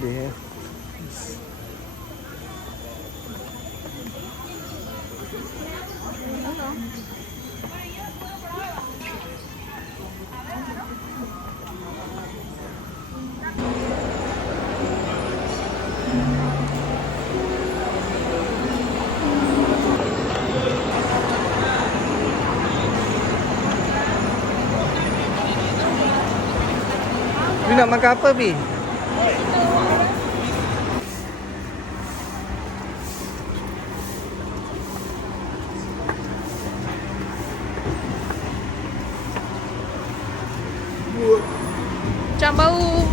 they have. Bi nak makan apa, Bi? Macam bau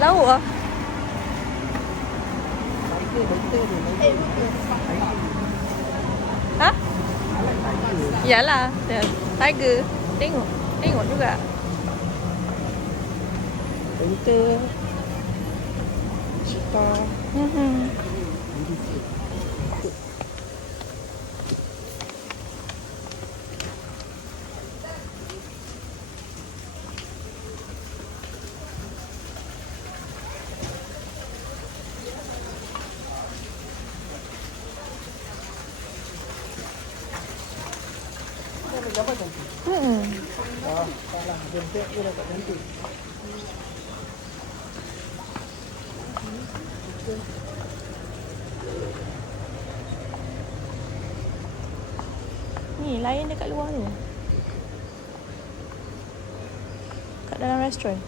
lauk ah. Ha? Yalah, tiger. Tengok, tengok juga. Panther, cheetah. Gambar cantik. Salah, bentuk dia dah tak cantik. Ni lain dekat luar tu. Kat dalam restoran.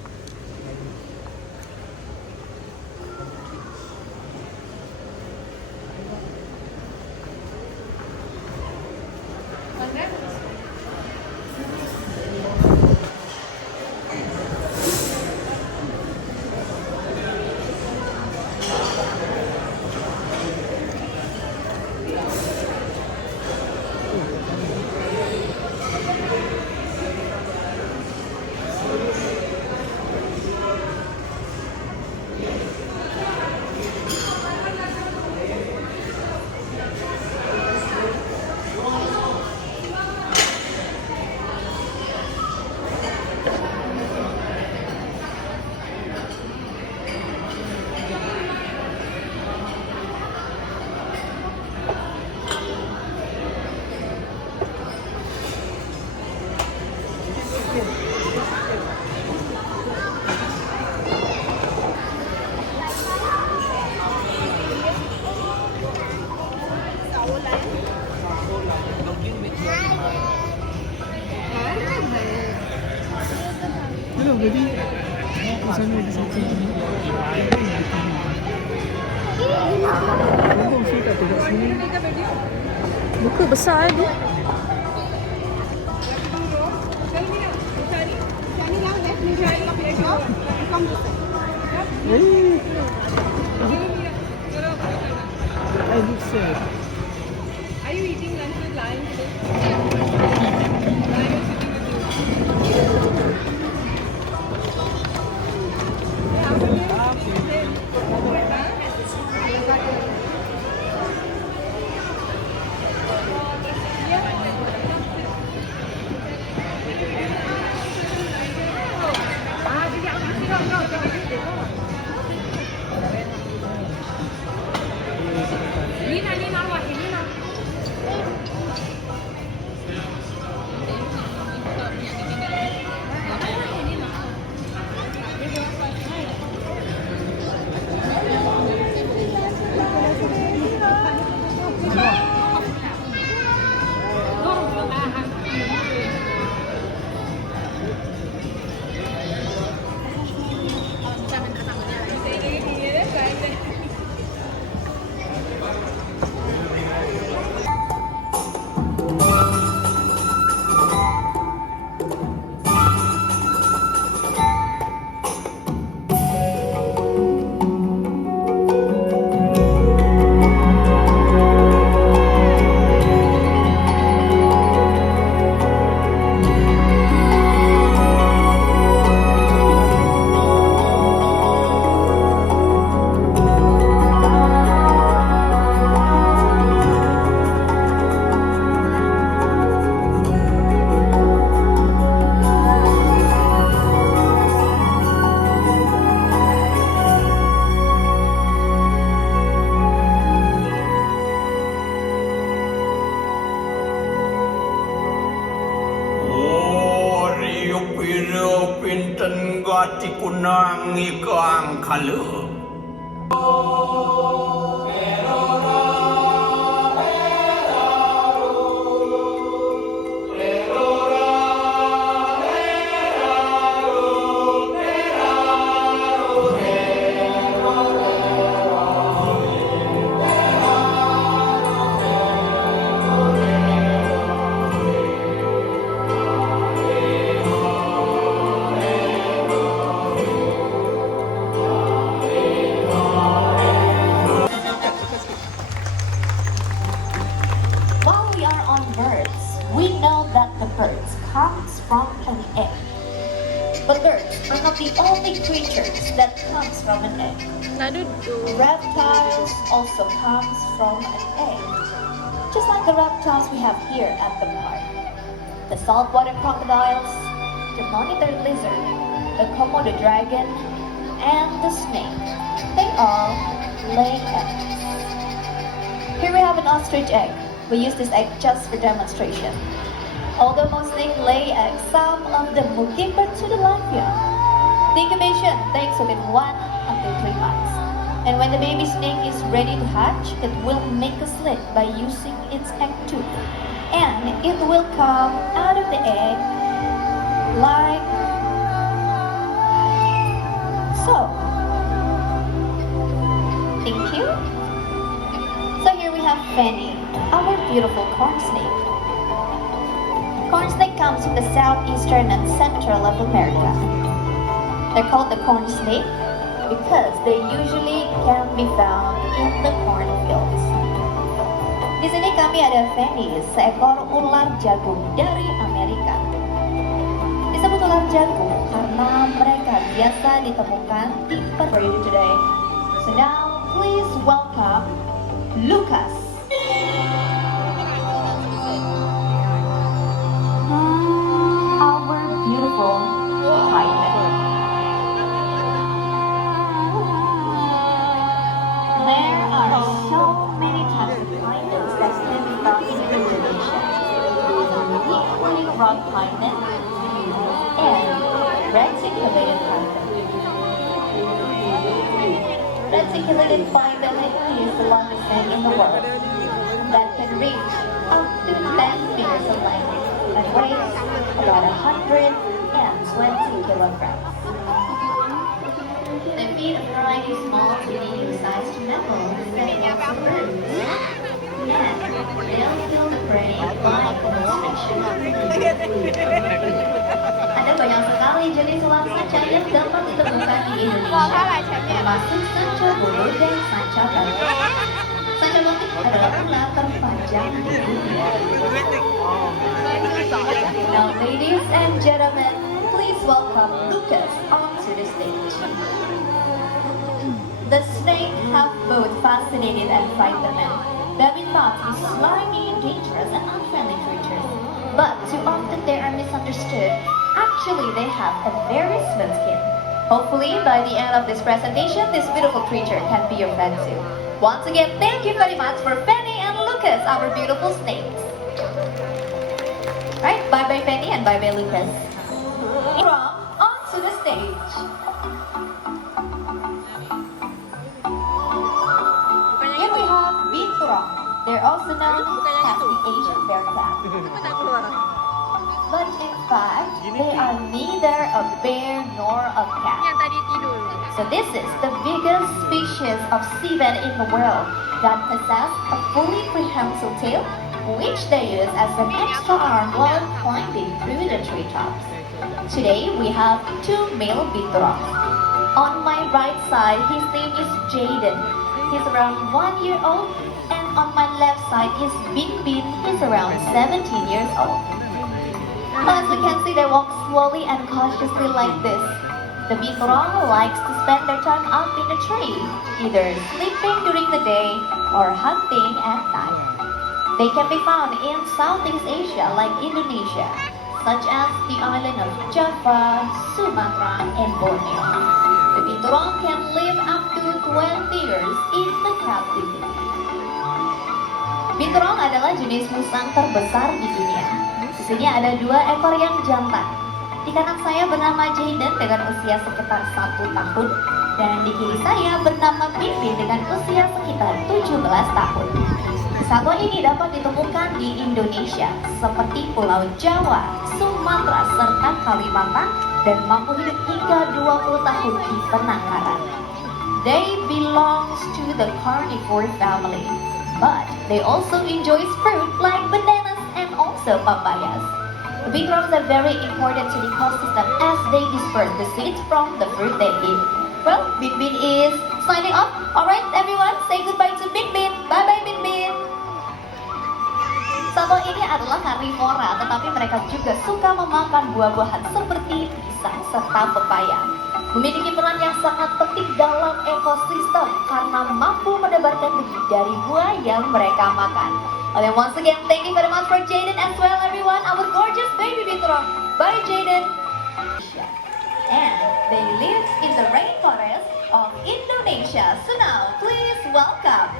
Hello, baby. Sana di sini. Kamu sih tak tengok sini. Buku besar tu. I look sad. Are you eating lunch with Lion today? Lion is sitting with you. Lina, Lina, ti kunang ikang kalu. While we are on birds, we know that the birds comes from an egg. But birds are not the only creatures that comes from an egg. Reptiles also comes from an egg. Just like the reptiles we have here at the park. The saltwater crocodiles, the monitor lizard, the Komodo dragon, and the snake. They all lay eggs. Here we have an ostrich egg. We use this egg just for demonstration. Although most snakes lay eggs, some of them will give birth to the live young. The incubation takes within 1 until 3 months. And when the baby snake is ready to hatch, it will make a slit by using its egg tube. And it will come out of the egg like so. Thank you. So here we have Fanny, our beautiful corn snake. Corn snake comes from the southeastern and central of America. They're called the corn snake because they usually can be found in the cornfields. Di sini kami ada Fanny, seekor ular jagung dari Amerika. Disebut ular jagung karena mereka biasa ditemukan di perairan today. So now please welcome Lucas. Our beautiful python. There are so many types of pythons that can be found in Indonesia, including rock python and reticulated python. Reticulated python is the longest snake in the world that can reach up to 10 meters in length and weighs about 120 kilograms. They feed a variety of small to medium-sized mammals and also birds. And they'll kill the prey by constriction. Ada banyak sekali jenis ular sanca yang dapat ditemukan di Indonesia, termasuk sanca bulu dan sanca batik. Sanca batik adalah ular terpanjang di dunia. Now, ladies and gentlemen, please welcome Lucas onto the stage. The snake have both fascinated and frightened men. They have been thought to be slimy, dangerous, and unfriendly creatures. But too often they are misunderstood. Actually, they have a very smooth skin. Hopefully, by the end of this presentation, this beautiful creature can be your friend too. Once again, thank you very much for Fanny and Lucas, our beautiful snakes. Right, bye-bye Fanny and bye-bye Lucas. From onto the stage. Here we have Binturong. They're also known as the Asian bear cat. But in fact, they are neither a bear nor a cat. So this is the biggest species of seabed in the world that possess a fully prehensile tail, which they use as an extra arm while climbing through the treetops. Today we have two male Binturongs. On my right side, his name is Jaden. He's around 1 year old, and on my left side is Bin Bin. He's around 17 years old. As we can see, they walk slowly and cautiously like this. The Binturong likes to spend their time up in the tree, either sleeping during the day or hunting at night. They can be found in Southeast Asia like Indonesia, such as the island of Java, Sumatra, and Borneo. The Binturong can live up to 20 years in the captivity. Binturong adalah jenis musang terbesar di dunia. Di sini ada 2 ekor yang jantan. Di kanan saya bernama Jaden dengan usia sekitar 1 tahun. Dan di kiri saya bernama Bibi dengan usia sekitar 17 tahun. Satwa ini dapat ditemukan di Indonesia seperti Pulau Jawa, Sumatera, serta Kalimantan dan mampu hidup hingga 20 tahun di penangkaran. They belongs to the carnivore family, but they also enjoy fruit like bananas and also papayas. The big frogs are very important to the ecosystem as they disperse the seeds from the fruit they eat. Well, Bin Bin is signing off. Alright everyone, say goodbye to Bin Bin. Bye bye Bin Bin. Satwa ini adalah karnivora, tetapi mereka juga suka memakan buah-buahan seperti pisang serta pepaya. Memiliki peran yang sangat penting dalam ekosistem karena mampu menebarkan benih dari buah yang mereka makan. And once again, thank you very much for Jaden as well, everyone. Our gorgeous baby Bitrong. Bye, Jaden. And they live in the rainforest of Indonesia. So now, please welcome.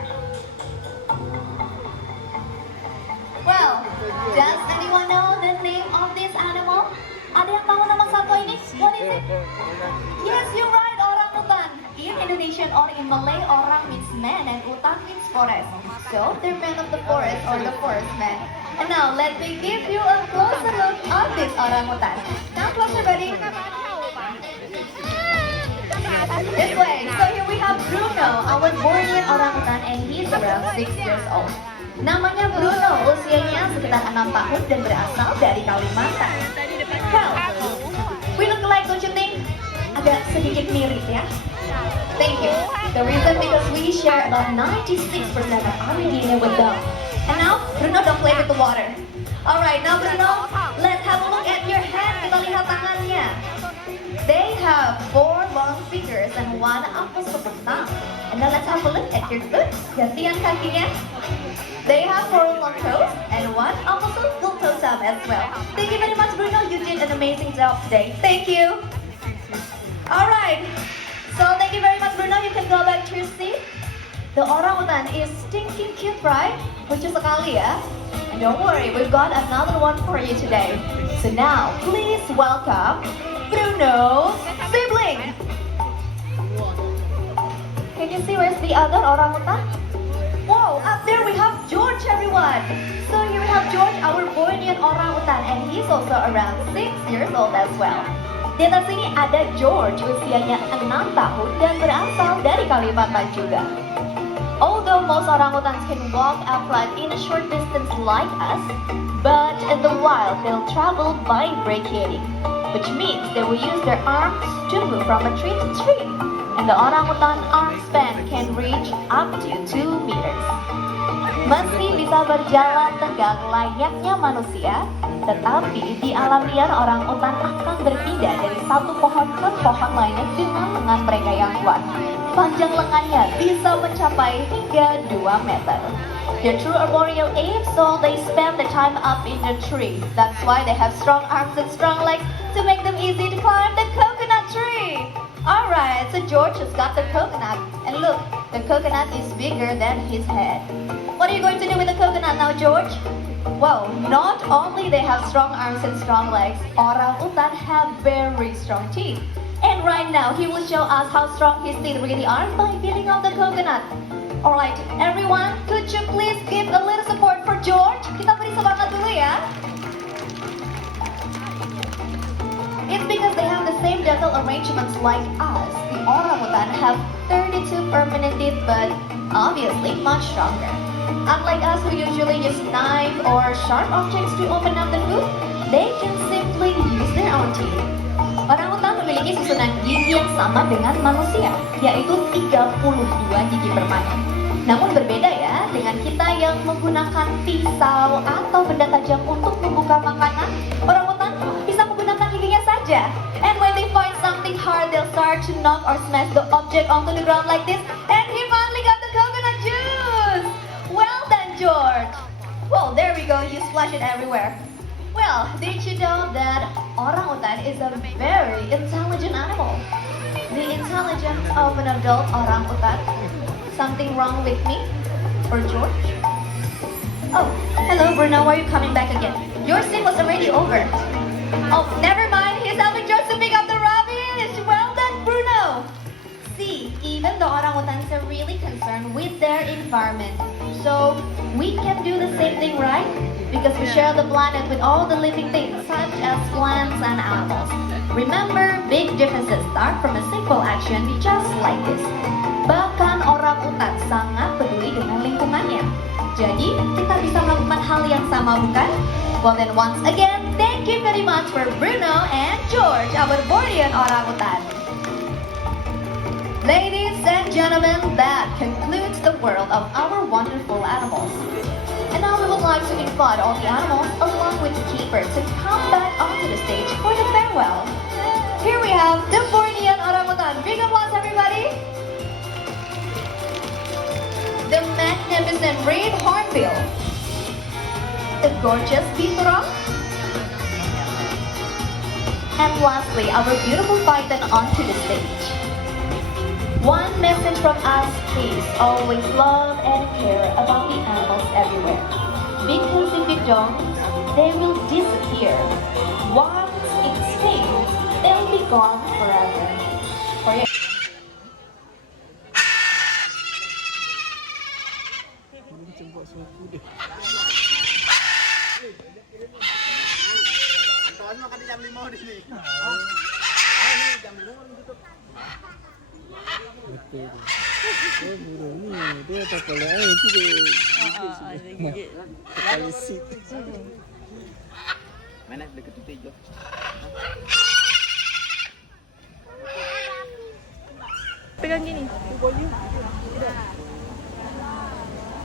Well, does anyone know the name of this animal? Ada yang tahu nama satwa ini? What is it? Yes, you're right, orangutan. In Indonesian or in Malay, orang means man and utan means forest. So, they're man of the forest or the forest man. And now, let me give you a closer look at this orangutan. Now, closer, buddy. This way. So here we have Bruno, our Bornean orangutan, and he's around 6 years old. Namanya Bruno, usianya sekitar 6 tahun dan berasal dari Kalimantan. Well, we look alike, don't you think? Agak sedikit mirip ya. Thank you. The reason because we share about 96% of our DNA with them. And now, Bruno, don't play with the water. Alright, now Bruno, let's have a look at your hand. Kita lihat tangannya. They have 4 long fingers and 1 opposable thumb. And now let's have a look at your foot. Gantian kakinya. They have 4 long toes and 1 opposite full toe thumb as well. Thank you very much, Bruno. You did an amazing job today. Thank you. Alright. So thank you very much, Bruno. You can go back to your seat. The orangutan is stinking cute, right? Lucu sekali ya. And don't worry, we've got another one for you today. So now, please welcome Bruno's sibling. Can you see where's the other orangutan? Whoa, up there we have George, everyone. So here we have George, our Bornean orangutan, and he's also around 6 years old as well. Di atas sini ada George, usianya 6 tahun dan berasal dari Kalimantan juga. Although most orangutans can walk upright in a short distance like us, but in the wild they'll travel by brachiating, which means they will use their arms to move from a tree to tree. And the orangutan arm span can reach up to 2 meters. Meski bisa berjalan tegak layaknya manusia, tetapi di alam liar orangutan akan berpindah dari satu pohon ke pohon lainnya dengan lengan mereka yang kuat. Panjang lengannya bisa mencapai hingga 2 meter. They're true arboreal apes, so they spend their time up in the tree. That's why they have strong arms and strong legs to make them easy to climb the coconut tree. Alright, so George has got the coconut. And look, the coconut is bigger than his head. What are you going to do with the coconut now, George? Well, not only they have strong arms and strong legs, orangutan have very strong teeth. And right now, he will show us how strong his teeth really are by peeling off the coconut. Alright, everyone, could you please give a little support for George? Kita beri semangat dulu ya. It's because they have the same dental arrangements like us. The orangutan have 32 permanent teeth, but obviously much stronger. Unlike us who usually use knife or sharp objects to open up the food, they can simply use their own teeth. Orangutan memiliki susunan gigi yang sama dengan manusia, yaitu 32 gigi permanen. Namun berbeda ya dengan kita yang menggunakan pisau atau benda tajam untuk membuka makanan. Orangutan bisa menggunakan giginya saja. And when they find something hard, they'll start to knock or smash the object onto the ground like this. And he finally got the coconut juice! Well done, George! Well, there we go, you splash it everywhere. Well, did you know that orangutan is a very intelligent animal? The intelligence of an adult orangutan. Something wrong with me? Or George? Oh, hello Bruno, why are you coming back again? Your scene was already over. Oh, never mind, Ladies, helping George to pick up the rubbish. Well done, Bruno. See, even the orangutans are really concerned with their environment. So, we can do the same thing, right? Because we share the planet with all the living things, such as plants and animals. Remember, big differences start from a simple action just like this. Bahkan orangutan sangat peduli dengan lingkungannya. Jadi, kita bisa melakukan hal yang sama, bukan? Well then, once again, thank you very much for Bruno and George, our Bornean orangutan. Ladies and gentlemen, that concludes the world of our wonderful animals. And now we would like to invite all the animals, along with the keeper, to come back onto the stage for the farewell. Here we have the Bornean orangutan. Big applause, everybody! The magnificent red hornbill. The gorgeous biturong. And lastly, our beautiful python onto the stage. One message from us is always love and care about the animals everywhere. Because if you don't, they will disappear. Once extinct, they'll be gone forever. For your Betul. Oh, burung ni dia tak boleh nanti dia gigit. Kepala sit. Mana dekat tu hijau. Pegang gini.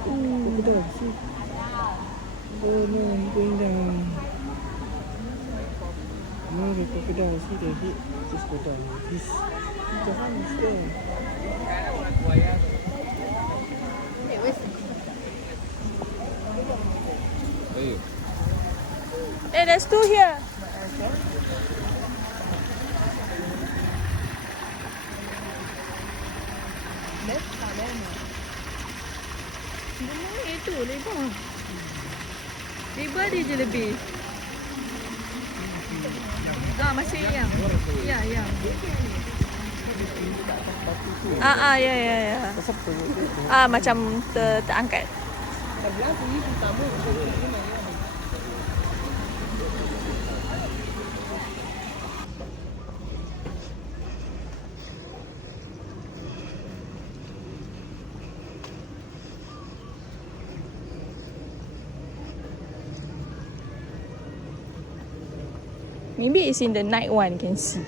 Crocodile, see? Oh no, he's going down. No, the crocodile, see the head just go down. His jahan is there. Eh, there's two here. Itu lebar. Lebar dia je lebih. Masih yang. Ya, yang. Ya. Macam terangkat. Maybe it's in the night one, can see.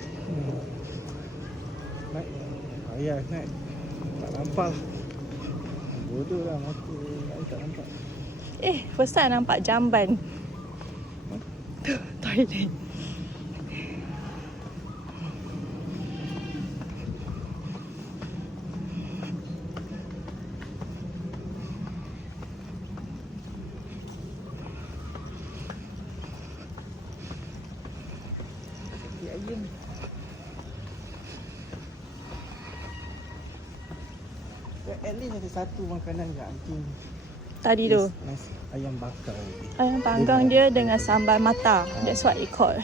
Night. Ya, night. Tak nampak lah. Bodoh lah mata. Tak nampak. First time nampak jamban. Tu, toilet. Ayam. At least ada satu makanan yang anting. Tadi tu. Nasi ayam bakar. Ayam panggang dia dengan sambal mata. That's what it called.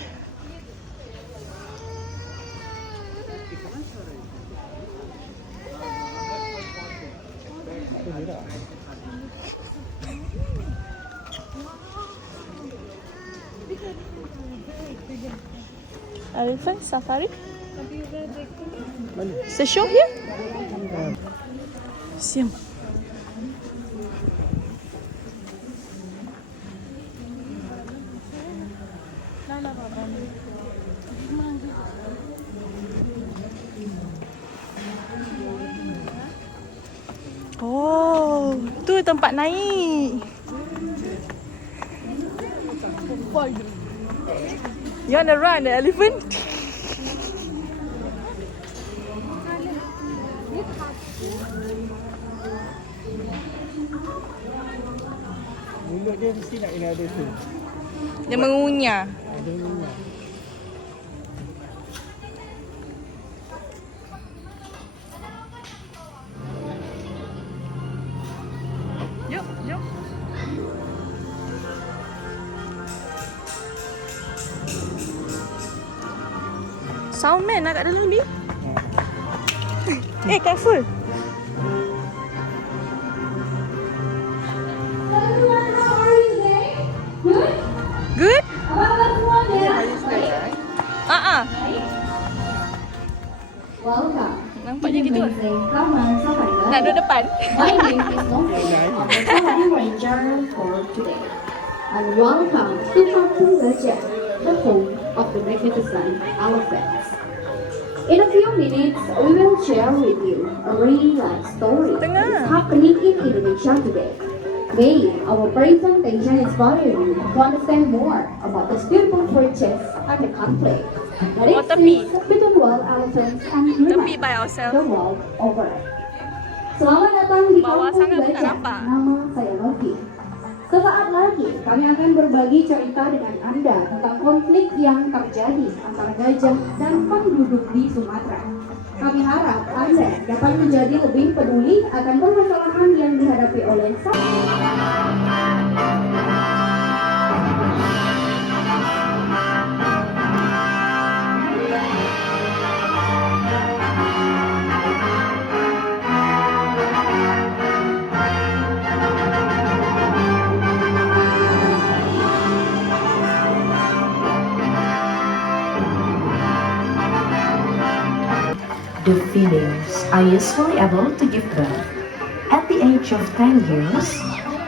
Elephant safari? It's a show here? Siam. Oh, tu tempat naik. You wanna run the elephant? Mulut dia mesti nak kena ada tu. Dia mengunyah. Ada minyak. Jom, jom. sound man nak kat dalam ni. Careful. Good? Welcome. Nampaknya gitu. Taman Safari Land. Nak duduk depan. My name is Novi. I'm the Safari Ranger for today. And welcome to Kampung Gajah, the home of the magnificent elephants. In a few minutes, we will share with you a real life story that is happening in Indonesia today. May our presentation inspire you to understand more about the beautiful creatures and the conflict that exists between wild elephants and humans by ourselves. the world over. Selamat datang di Bawah Kampung sangat tak Gajah. nampak. Nama saya Novi. Sesaat lagi kami akan berbagi cerita dengan Anda tentang konflik yang terjadi antara gajah dan penduduk di Sumatera. Kami harap Anda dapat menjadi lebih peduli akan permasalahan yang dihadapi oleh The females are usually able to give birth at the age of 10 years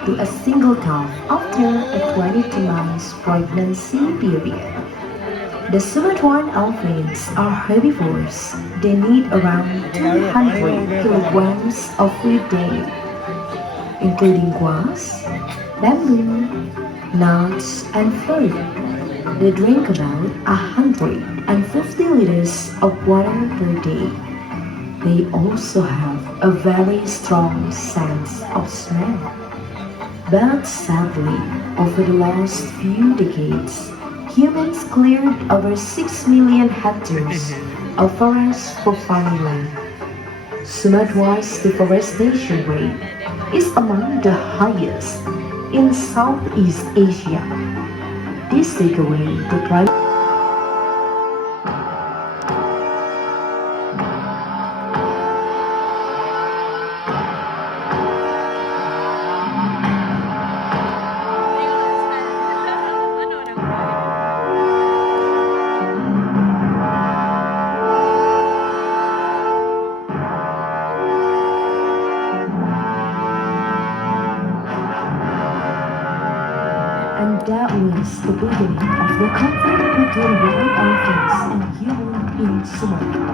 to a single calf after a 22 months pregnancy period. The Sumatran elephants are herbivores. They need around 200 kilograms of food daily, including grass, bamboo, nuts, and fruit. They drink about 150 liters of water per day. They also have a very strong sense of smell. But sadly, over the last few decades, humans cleared over 6 million hectares of forest for farming land. Sumatra's deforestation rate is among the highest in Southeast Asia. This take away the price. And that was the beginning of the conflict between wild elephants and humans in Sumatra.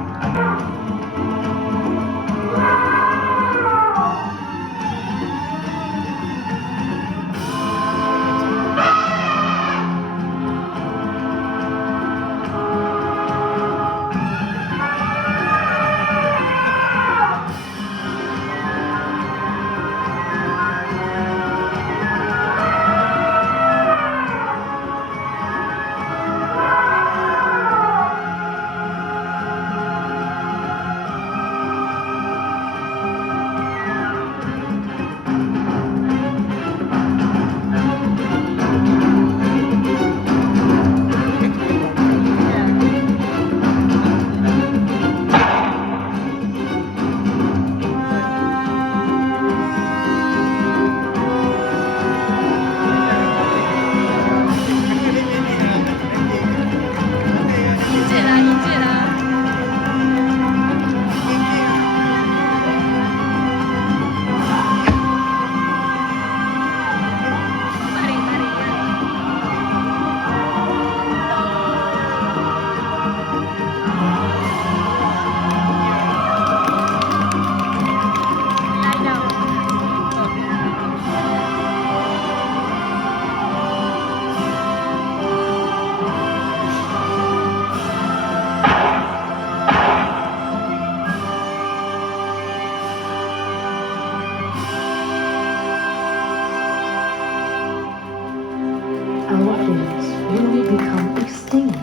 Elephants will become extinct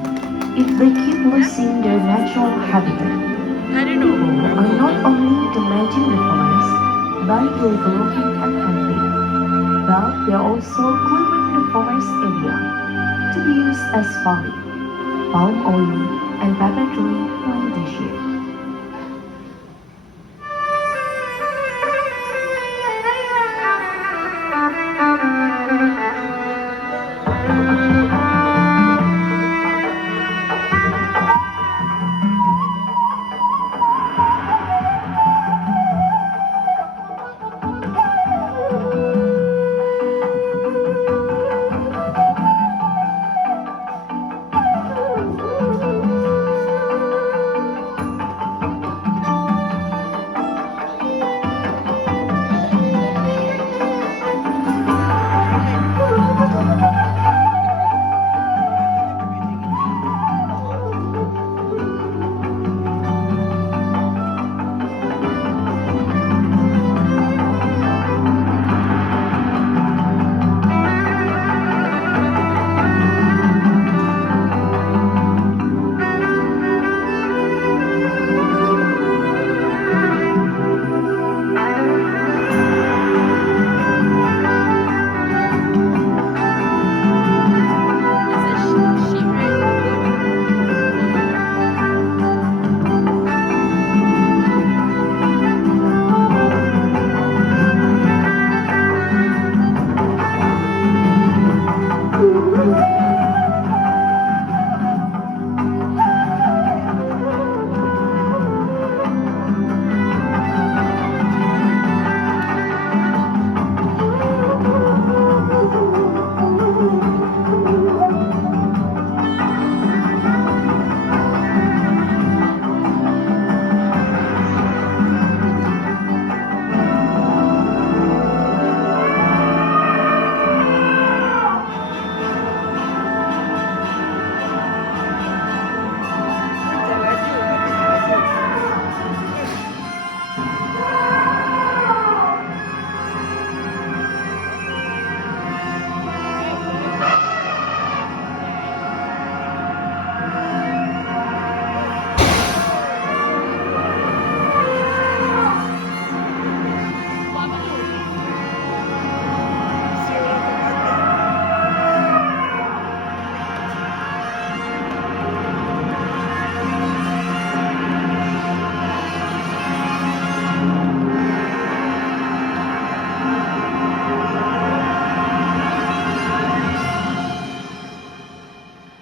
if they keep losing their natural habitat. People are not only damaging the forest by developing and hunting, but they are also clearing the forest area to be used as farming, palm oil, and pepper tree plantation.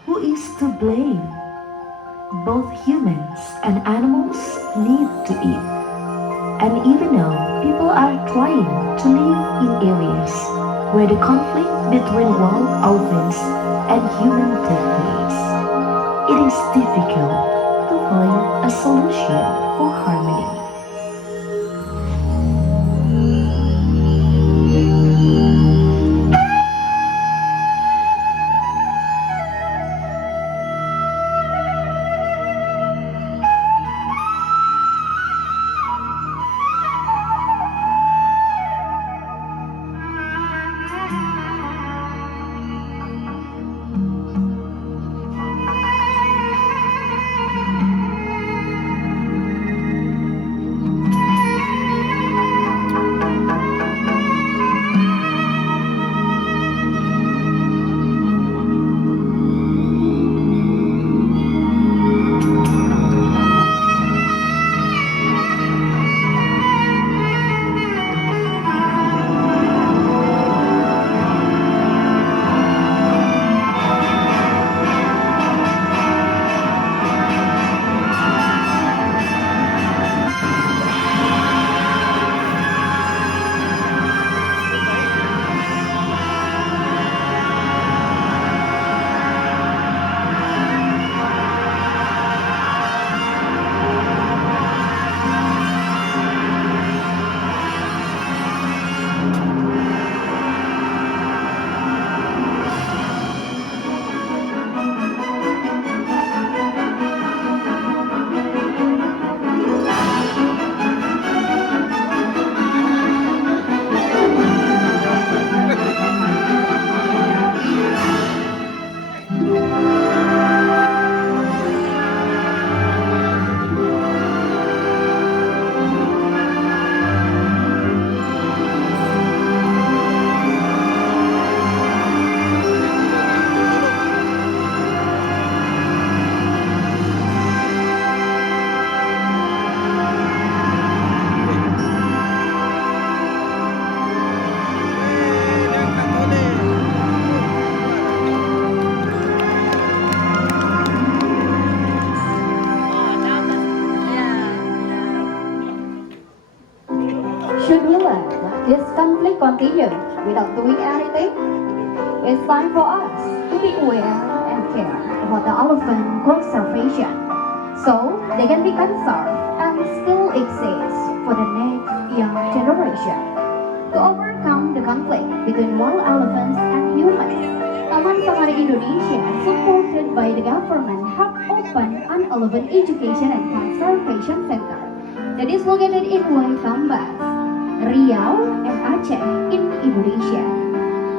Who is to blame? Both humans and animals need to eat. And even though people are trying to live in areas where the conflict between wild elephants and human takes place, it is difficult to find a solution for harmony. continue without doing anything? It's time for us to be aware and care about the elephant conservation so they can be conserved and still exist for the next young generation. To overcome the conflict between wild elephants and humans, Taman Safari Indonesia, supported by the government, have opened an elephant education and conservation center that is located in Waikambas, Riau, and Aceh in Indonesia.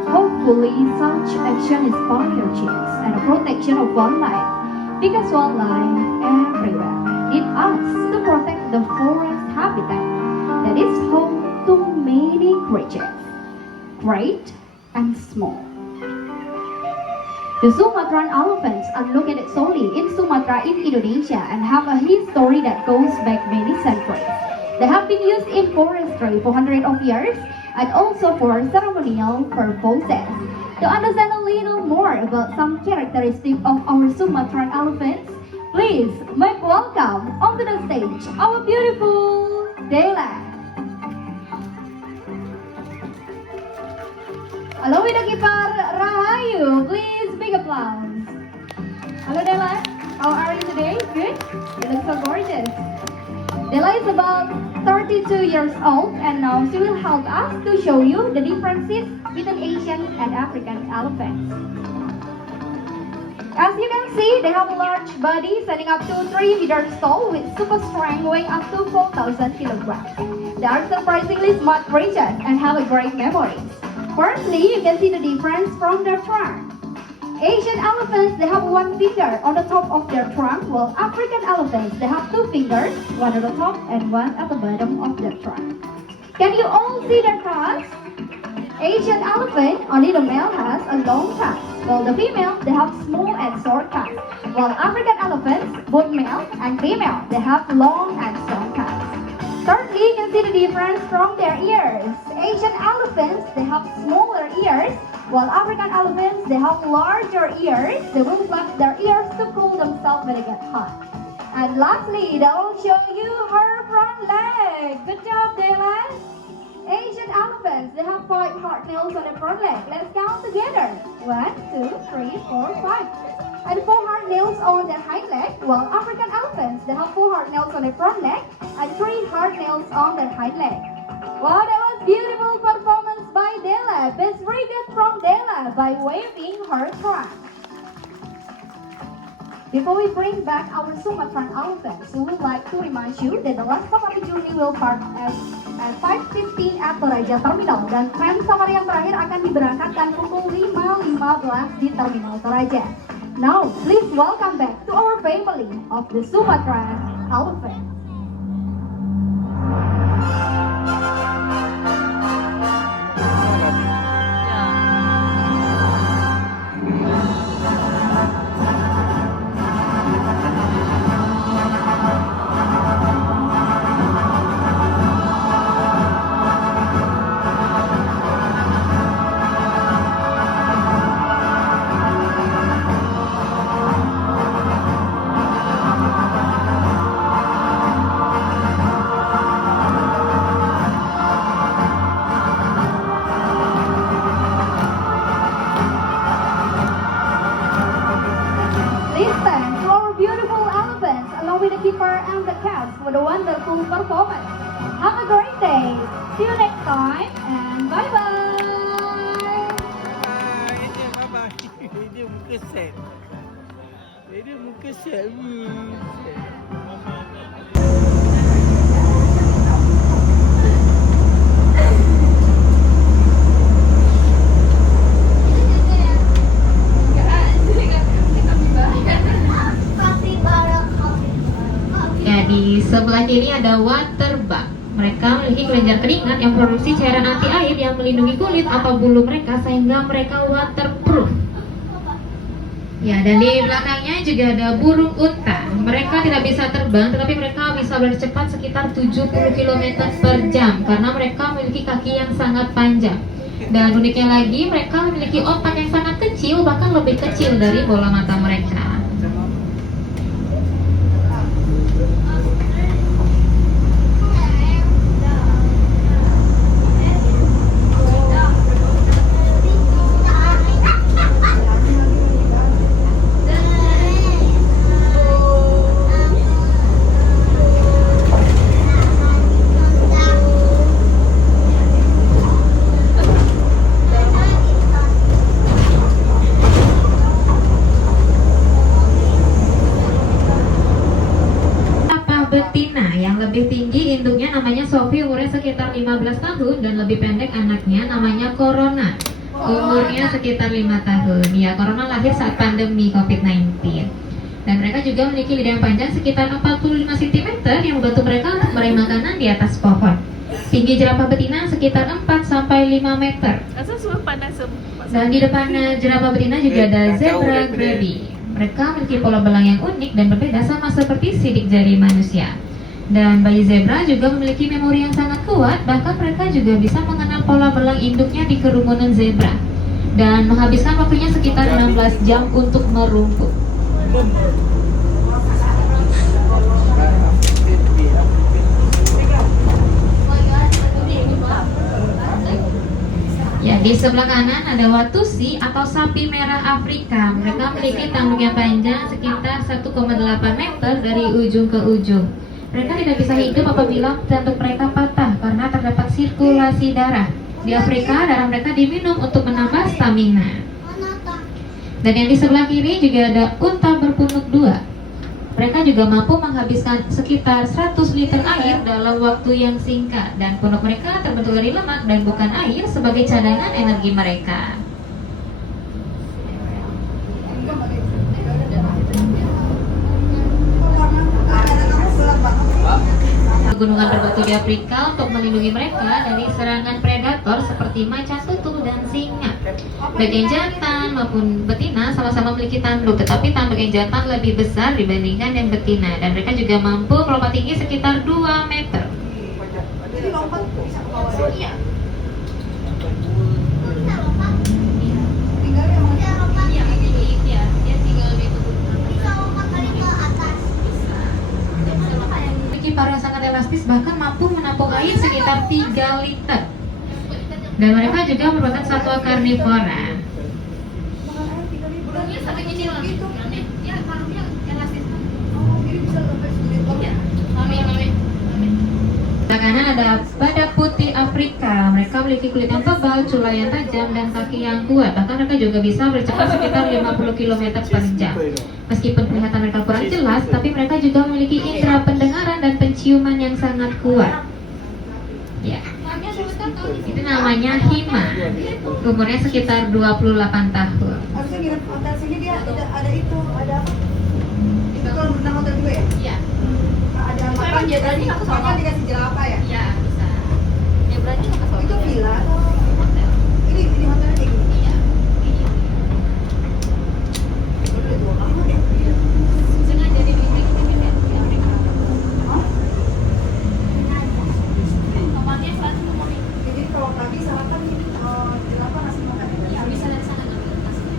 Hopefully, such action inspires change and the protection of wildlife, because wildlife everywhere need us to protect the forest habitat that is home to many creatures, great and small. The Sumatran elephants are located solely in Sumatra in Indonesia and have a history that goes back many centuries. They have been used in forestry for hundreds of years and also for ceremonial purposes. To understand a little more about some characteristics of our Sumatran elephants, please make welcome onto the stage our beautiful Dela. Along with the keeper Rahayu, please big applause. Hello Dela, how are you today? Good? You look so gorgeous. Dela is about 32 years old and now she will help us to show you the differences between Asian and African elephants. As you can see, they have a large body standing up to 3 meters tall with super strength weighing up to 4,000 kilograms. They are surprisingly smart creatures and have a great memory. Firstly, you can see the difference from their trunk. Asian elephants, they have one finger on the top of their trunk, while African elephants, they have 2 fingers, one at the top and one at the bottom of their trunk. Can you all see their tusks? Asian elephant, only the male has a long tusk, while the female, they have small and short tusks. While African elephants, both male and female, they have long and strong tusks. Thirdly, you can see the difference from their ears. Asian elephants, they have smaller ears, while African elephants, they have larger ears. They will flap their ears to cool themselves when they get hot. And lastly, they'll show you her front leg. Good job, Dela. Asian elephants, they have 5 hard nails on their front leg. Let's count together. 1, 2, 3, 4, 5. And 4 hard nails on their hind leg, while African elephants, they have 4 hard nails on their front leg and 3 hard nails on their hind leg. Wow, that was beautiful performance by Dela. Best record from Dela by waving her trunk. Before we bring back our Sumatran elephants, we would like to remind you that the last safari journey will start at 5:15 at Toraja Terminal dan tren safari yang terakhir akan diberangkatkan pukul 5.15 di Terminal Toraja. Now, please welcome back to our family of the Sumatran elephant. And the cats for the wonderful performance. Have a great day. See you next time and bye-bye. Bye-bye. Dia muka set. Dia muka set. Di sebelah kiri ada waterbug. Mereka memiliki kelenjar keringat yang produksi cairan anti air yang melindungi kulit atau bulu mereka sehingga mereka waterproof. Ya, dan di belakangnya juga ada burung unta. Mereka tidak bisa terbang, tetapi mereka bisa bercepat sekitar 70 km per jam karena mereka memiliki kaki yang sangat panjang. Dan uniknya lagi, mereka memiliki otak yang sangat kecil, bahkan lebih kecil dari bola mata mereka. dan lebih pendek anaknya namanya Corona. Umurnya sekitar 5 tahun. Ya, Corona lahir saat pandemi COVID-19. Dan mereka juga memiliki lidah yang panjang sekitar 45 cm yang membantu mereka untuk meraih makanan di atas pohon. Tinggi jerapah betina sekitar 4 sampai 5 meter. Asal semua panas semua. Dan di depan jerapah betina juga ada zebra grady. Mereka memiliki pola belang yang unik dan berbeda sama seperti sidik jari manusia. Dan bayi zebra juga memiliki memori yang sangat kuat, bahkan mereka juga bisa mengenal pola belang induknya di kerumunan zebra. Dan menghabiskan waktunya sekitar 16 jam untuk merumput. Ya, di sebelah kanan ada watusi atau sapi merah Afrika. Mereka memiliki tanduk yang panjang sekitar 1,8 meter dari ujung ke ujung. Mereka tidak bisa hidup apabila tanduk mereka patah karena terdapat sirkulasi darah. Di Afrika, darah mereka diminum untuk menambah stamina. Dan yang di sebelah kiri juga ada unta berpunuk 2. Mereka juga mampu menghabiskan sekitar 100 liter air dalam waktu yang singkat. Dan punuk mereka terbentuk dari lemak dan bukan air sebagai cadangan energi mereka. Gunungan berbatu di Afrika untuk melindungi mereka dari serangan predator seperti macan tutul dan singa. Bagian jantan maupun betina sama-sama memiliki tanduk, tetapi tanduk yang jantan lebih besar dibandingkan yang betina, dan mereka juga mampu melompat tinggi sekitar 2 meter. Paru yang sangat elastis, bahkan mampu menampung air sekitar 3 liter. Dan mereka juga merupakan satwa karnivora. Di kanan ada badak putih Afrika. Mereka memiliki kulit yang tebal, culai yang tajam, dan kaki yang kuat. Bahkan mereka juga bisa bercepat sekitar 50 km per jam. Meskipun kelihatan mereka kurang jelas, tapi mereka juga memiliki indera pendengaran dan penciuman yang sangat kuat. Ya. Itu namanya Hima. Umurnya sekitar 28 tahun. Harusnya ngirim hotel sini dia ada itu, ada apa? Itu kalau berenang hotel juga ya? Iya. Ada makan dia berani aku sama dikasih jerapah ya? Iya, bisa. Dia berani aku sama. Itu villa atau hotel? Ini hotelnya kayak gini. Iya. Udah 2 kamar ya? Sengaja dibikin di Amerika. Hah? Kamarnya 100 morning. Jadi kalau pagi sarapan ini jerapah ngasih makan? Iya, bisa dari sana ngambil nasinya.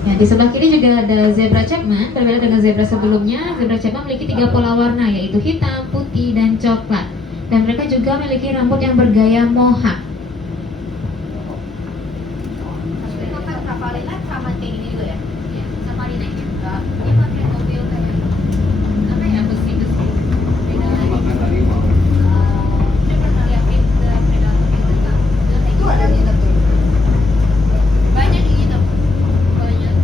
Ya, di sebelah kiri juga ada zebra Chapman. Berbeda dengan zebra sebelumnya, zebra Chapman memiliki 3 pola warna, yaitu hitam, putih, dan coklat. Dan mereka juga memiliki rambut yang bergaya mohawk. Safari life sama kayak gini juga ya? Iya, safari naik juga. Dia pakai mobil kayak apa ya, besi-besi. Beda lagi. Dia pernah liatin predator itu kan? Itu ada di situ. Banyak di situ. Banyak.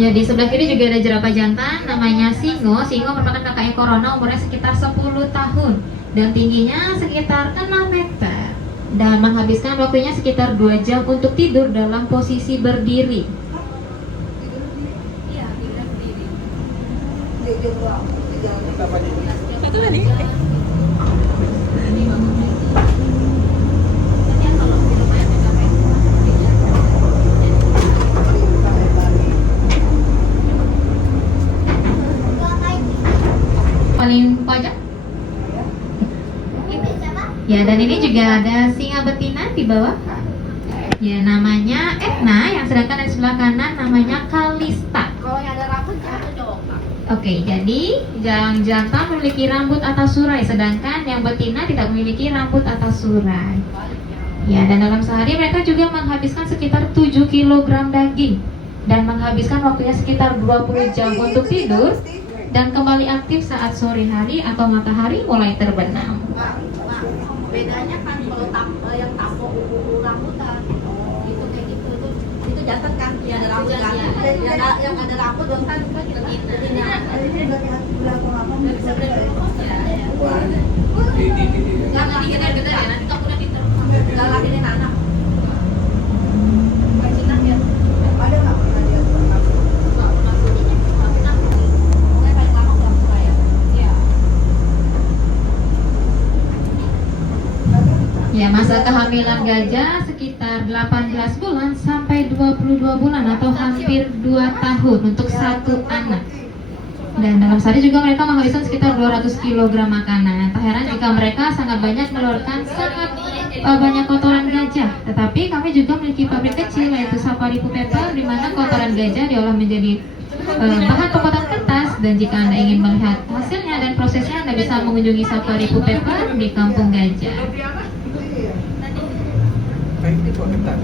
Ya, di sebelah kiri juga ada jerapah jantan namanya Singo. Singo merupakan kakaknya Corona, umurnya sekitar 10 tahun dan tingginya sekitar 6 meter. Dan menghabiskan waktunya sekitar 2 jam untuk tidur dalam posisi berdiri. Iya, tidur sendiri. Satu tadi. Paling pojok. Ya, dan ini juga ada singa betina di bawah. Ya, namanya Etna, yang sedangkan di sebelah kanan namanya Kalista. Kalau yang ada rambut jangan dong. Oke, jadi yang jantan memiliki rambut atas surai, sedangkan yang betina tidak memiliki rambut atas surai. Ya, dan dalam sehari mereka juga menghabiskan sekitar 7 kg daging dan menghabiskan waktunya sekitar 20 jam untuk tidur dan kembali aktif saat sore hari atau matahari mulai terbenam. Bedanya kan kalau yang tapo rambutan itu kayak gitu, itu jantan kan, yang ada rambut kan, yang ada rambut jantan kan begini. Jangan digedor-gedor ya, nanti kamu nanti lagi ini anak. Bajingan ya. Ada nggak pernah dia buat kamu? Nggak pernah sih. Saya paling lama pulang saya. Iya. Ya, masa kehamilan gajah sekitar 18 bulan sampai 22 bulan atau hampir 2 tahun untuk satu anak. Dan dalam sehari juga mereka menghabiskan sekitar 200 kg makanan. Tak heran jika mereka sangat banyak mengeluarkan sangat banyak kotoran gajah. Tetapi kami juga memiliki pabrik kecil yaitu Safari Poo Paper, di mana kotoran gajah diolah menjadi bahan pembuatan kertas. Dan jika Anda ingin melihat hasilnya dan prosesnya, Anda bisa mengunjungi Safari Poo Paper di Kampung Gajah. Kayak itu buat ketan.